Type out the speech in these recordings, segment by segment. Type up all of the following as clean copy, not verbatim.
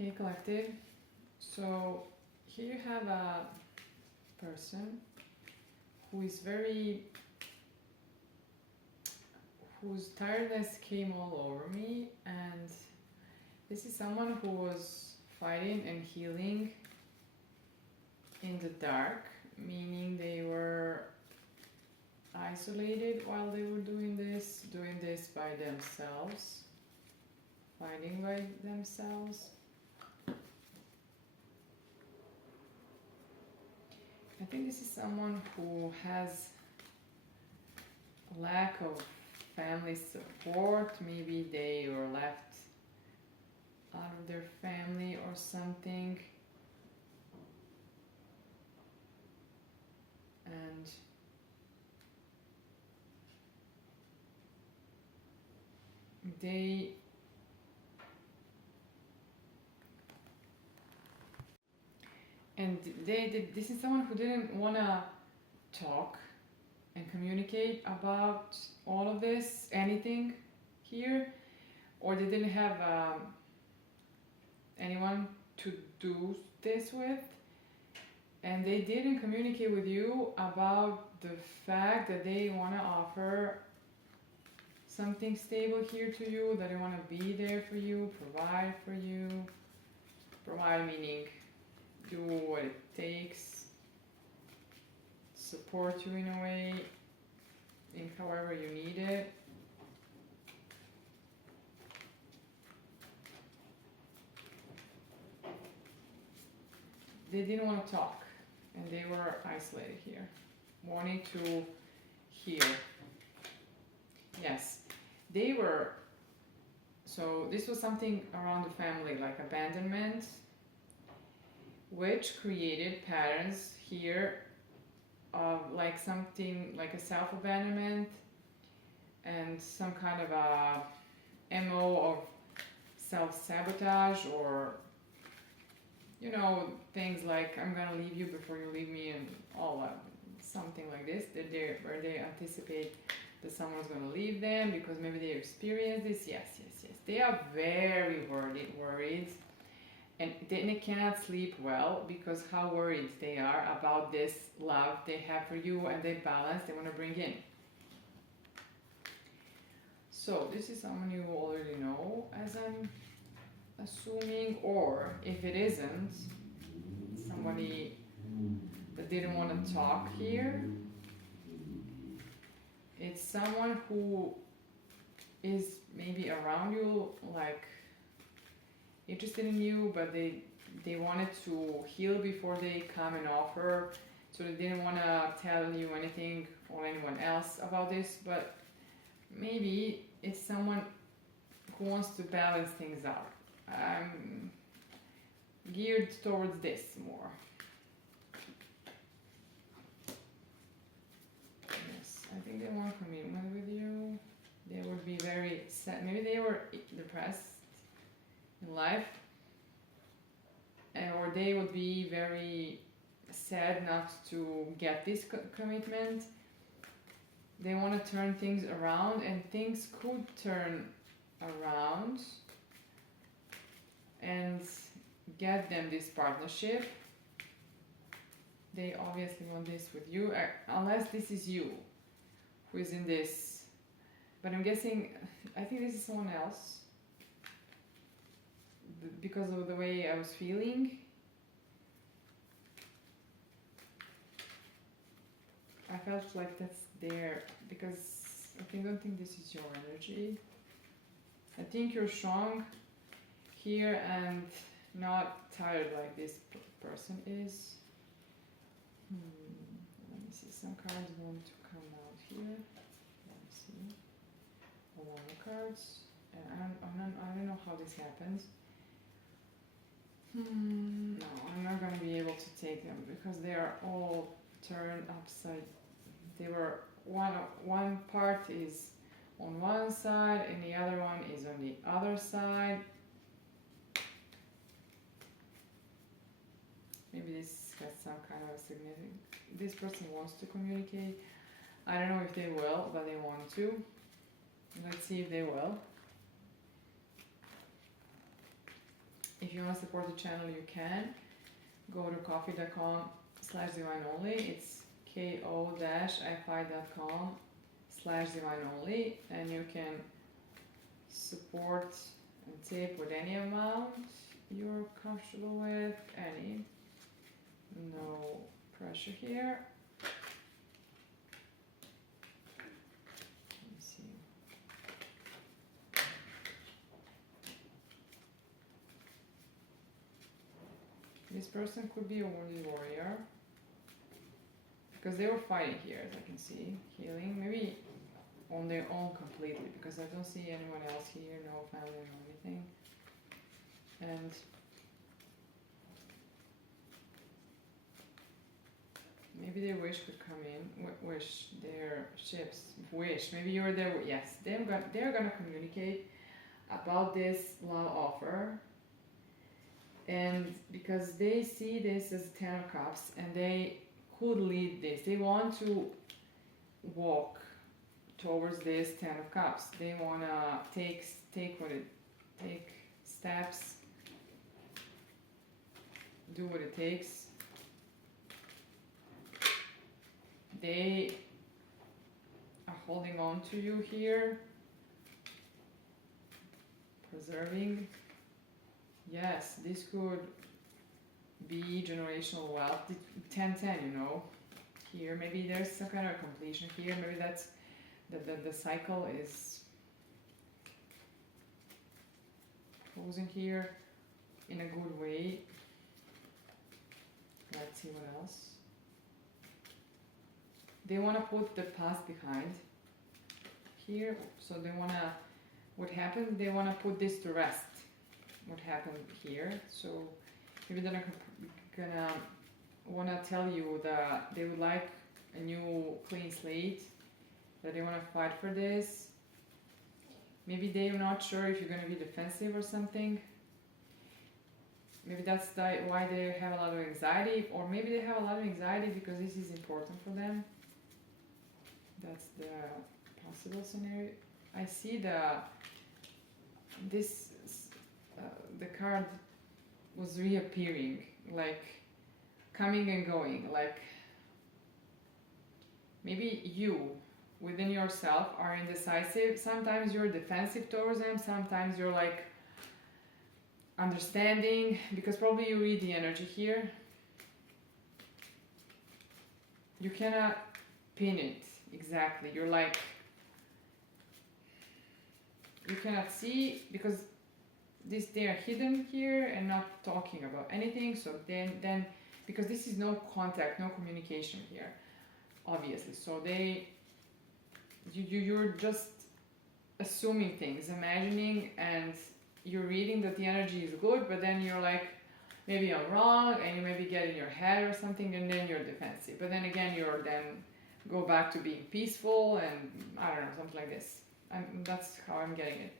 Okay, collective. So here you have a person who is whose tiredness came all over me, and this is someone who was fighting and healing in the dark, meaning they were isolated while they were doing this by themselves, fighting by themselves. I think this is someone who has a lack of family support. Maybe they were left out of their family or something. And this is someone who didn't want to talk and communicate about all of this, anything here, or they didn't have anyone to do this with, and they didn't communicate with you about the fact that they want to offer something stable here to you, that they want to be there for you, provide for you. Provide meaning do what it takes, support you in a way, in however you need it. They didn't want to talk, and they were isolated here, wanting to hear. Yes, they were. So this was something around the family, like abandonment, which created patterns here of like something like a self-abandonment and some kind of a MO of self-sabotage, or things like I'm gonna leave you before you leave me and all that, something like this, where they anticipate that someone's gonna leave them because maybe they experience this. Yes. They are very worried, and they cannot sleep well because how worried they are about this love they have for you and the balance they want to bring in. So this is someone you already know, as I'm assuming, or if it isn't, somebody that didn't want to talk here. It's someone who is maybe around you, like interested in you, but they wanted to heal before they come and offer, so they didn't want to tell you anything or anyone else about this. But maybe it's someone who wants to balance things out. I'm geared towards this more. Yes, I think they want commitment with you. They would be very sad. Maybe they were depressed in life, or they would be very sad not to get this commitment. They want to turn things around, and things could turn around and get them this partnership. They obviously want this with you, unless this is you who is in this. But I'm guessing, I think this is someone else, because of the way I was feeling. I felt like that's there, because I don't think this is your energy. I think you're strong here and not tired like this person is. Let me see, some cards want to come out here. Let me see. A lot of cards. And I don't know how this happens. No, I'm not going to be able to take them because they are all turned upside. They were one part is on one side and the other one is on the other side. Maybe this has some kind of significance. This person wants to communicate. I don't know if they will, but they want to. Let's see if they will. if you want to support the channel, you can go to coffee.com/divineonly. It's ko-fi.com/divineonly, and you can support and tip with any amount you're comfortable with, any. No pressure here. Let me see. This person could be a wounded warrior because they were fighting here, as I can see, healing, maybe on their own completely, because I don't see anyone else here, no family or anything. And maybe their wish could come in. Wish, their ships, wish. Maybe you're there. Yes, they're gonna communicate about this love offer, and because they see this as 10 of Cups, and they could lead this. They want to walk towards this 10 of Cups. They wanna take steps, do what it takes. They are holding on to you here, preserving. Yes, this could be generational wealth. 10-10, you know. Here, maybe there's some kind of completion here. Maybe that's the cycle is closing here in a good way. Let's see what else. They want to put the past behind here, so they want to, what happened, they want to put this to rest, what happened here. So maybe they're gonna want to tell you that they would like a new clean slate, that they want to fight for this. Maybe they're not sure if you're going to be defensive or something. Maybe that's why they have a lot of anxiety, or maybe they have a lot of anxiety because this is important for them. That's the possible scenario. I see the card was reappearing, like coming and going, like maybe you within yourself are indecisive. Sometimes you're defensive towards them, sometimes you're like understanding, because probably you read the energy here. You cannot pin it exactly. You're like, you cannot see because they are hidden here and not talking about anything. So then because this is no contact, no communication here, obviously. So you're just assuming things, imagining, and you're reading that the energy is good, but then you're like, maybe I'm wrong, and you maybe get in your head or something, and then you're defensive. But then again, you're then go back to being peaceful, and I don't know, something like this. That's how I'm getting it.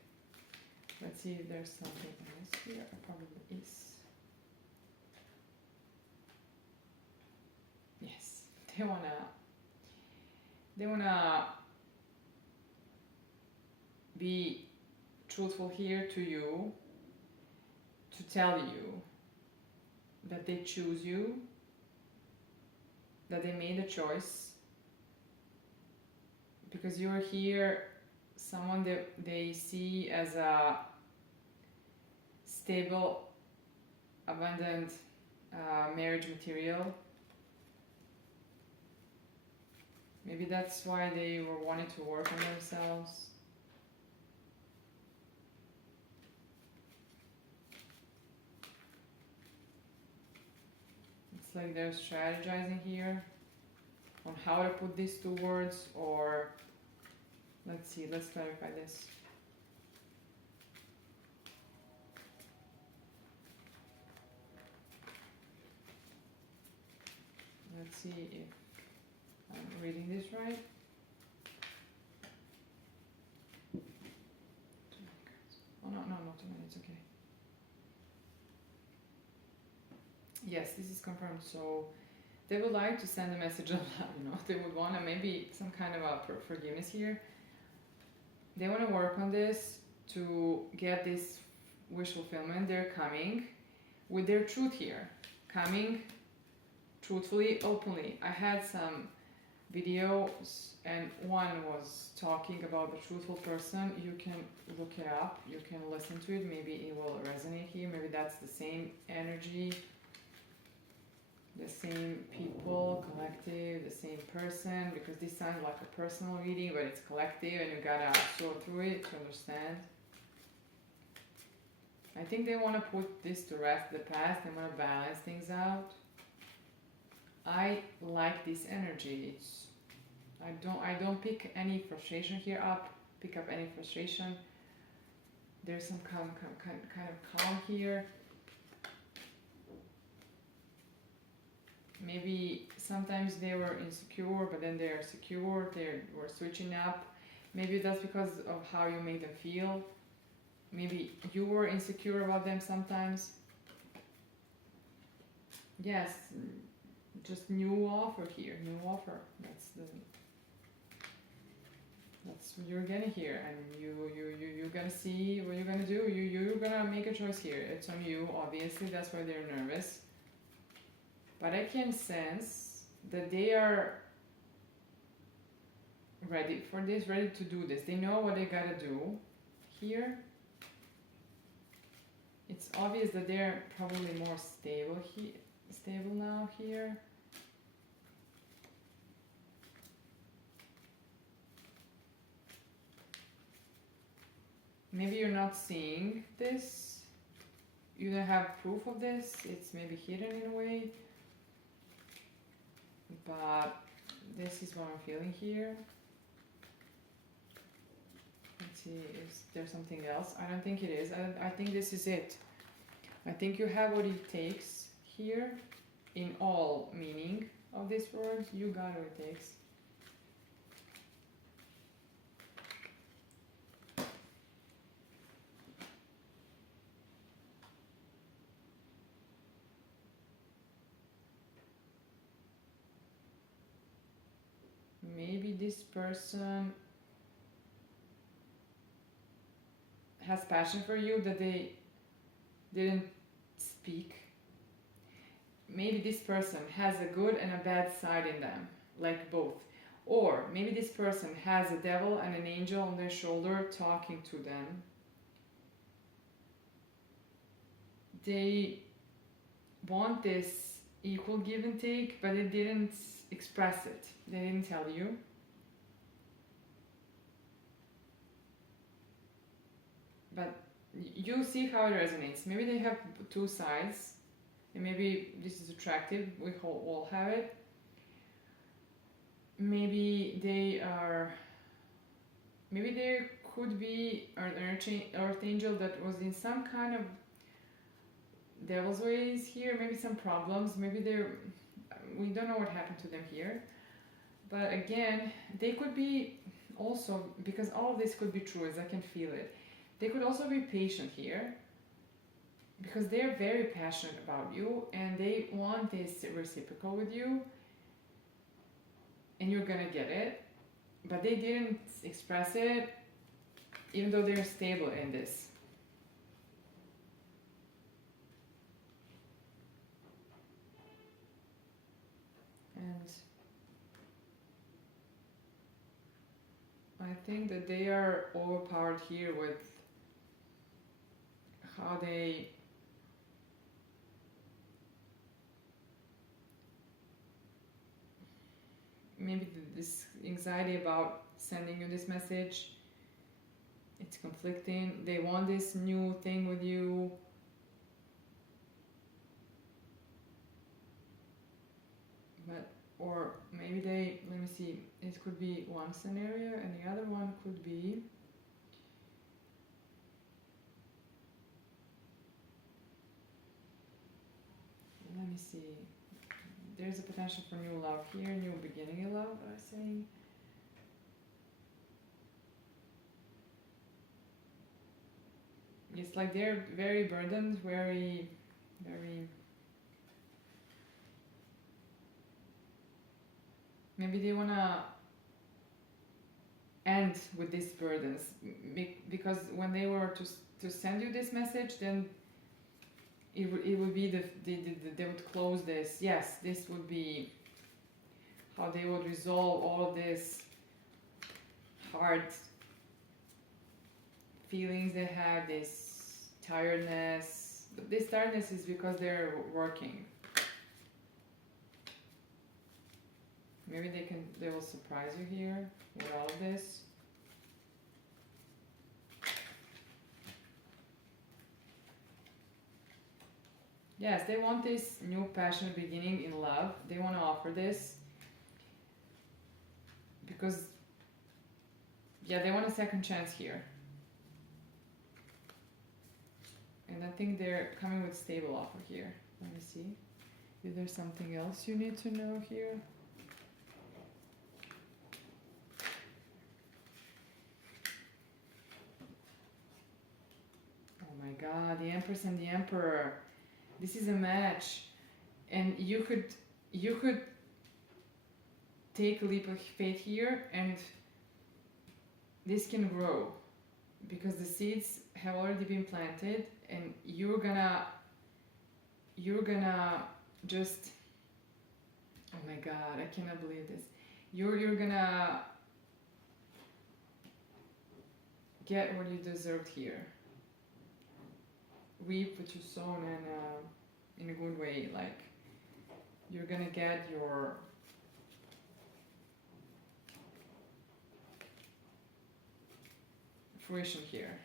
Let's see if there's something else here. It probably is. Yes, they wanna be truthful here to you, to tell you that they choose you, that they made a choice, because you're here, someone that they see as a stable, abundant marriage material. Maybe that's why they were wanting to work on themselves. It's like they're strategizing here on how to put these two words, or let's see, let's clarify this. Let's see if I'm reading this right. Oh no, not too many, it's okay. Yes, this is confirmed. So they would like to send a message of love, you know, they would want to maybe some kind of a forgiveness here. They want to work on this to get this wish fulfillment. They're coming. with their truth here, coming truthfully, openly. I had some videos and one was talking about the truthful person. You can look it up, you can listen to it, maybe it will resonate here, maybe that's the same energy, the same people, collective, the same person, because this sounds like a personal reading, but it's collective and you gotta sort through it to understand. I think they want to put this to rest, the past, they want to balance things out. I like this energy. I don't pick any frustration here up, pick up any frustration. There's some kind of calm here. Maybe sometimes they were insecure, but then they're secure, they were switching up. Maybe that's because of how you made them feel. Maybe you were insecure about them sometimes. Yes, just new offer here, new offer. That's what you're getting here, and you're gonna see what you're gonna do. You're gonna make a choice here. It's on you, obviously. That's why they're nervous. But I can sense that they are ready for this, ready to do this. They know what they gotta do here. It's obvious that they're probably more stable now here. Maybe you're not seeing this. You don't have proof of this. It's maybe hidden in a way. But this is what I'm feeling here. Let's see, is there something else? I don't think it is. I think this is it. I think you have what it takes here in all meaning of this word. You got what it takes. Maybe this person has passion for you that they didn't speak. Maybe this person has a good and a bad side in them, like both. Or maybe this person has a devil and an angel on their shoulder talking to them. They want this equal give and take, but they didn't express it. They didn't tell you. But you see how it resonates. Maybe they have two sides, and maybe this is attractive. We all have it. Maybe there could be an earth angel that was in some kind of devil's ways here. Maybe some problems. Maybe we don't know what happened to them here. But again, they could be also, because all of this could be true, as I can feel it. They could also be patient here, because they're very passionate about you and they want this reciprocal with you, and you're gonna get it. But they didn't express it, even though they're stable in this. And I think that they are overpowered here with how they maybe this anxiety about sending you this message, it's conflicting. They want this new thing with you. But, or maybe let me see, it could be one scenario and the other one could be let me see. There's a potential for new love here, new beginning in love, I was saying. It's like they're very burdened, very. Maybe they wanna end with these burdens, because when they were to send you this message, then it would be they would close this. Yes, this would be how they would resolve all of this hard feelings they have, this tiredness. This tiredness is because they're working. Maybe they will surprise you here with all of this. Yes, they want this new passionate beginning in love. They want to offer this because, yeah, they want a second chance here. And I think they're coming with stable offer here. Let me see. Is there something else you need to know here? Oh my God, the Empress and the Emperor. This is a match, and you could take a leap of faith here, and this can grow because the seeds have already been planted, and you're gonna just, oh my God, I cannot believe this. You're gonna get what you deserved here. Reap what you sown, and in a good way. Like, you're gonna get your fruition here.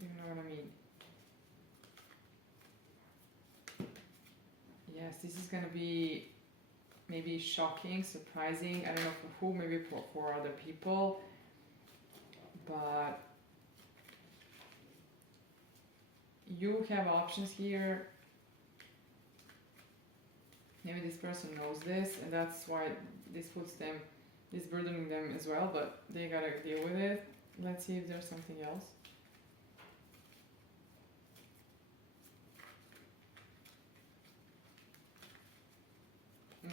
You know what I mean? Yes, this is gonna be maybe shocking, surprising. I don't know for who, maybe for other people, but you have options here. Maybe this person knows this, and that's why this burdening them as well, but they gotta deal with it. Let's see if there's something else.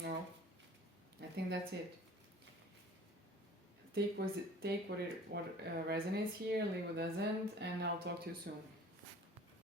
No, I think that's it. Take what resonates here, leave what doesn't, and I'll talk to you soon.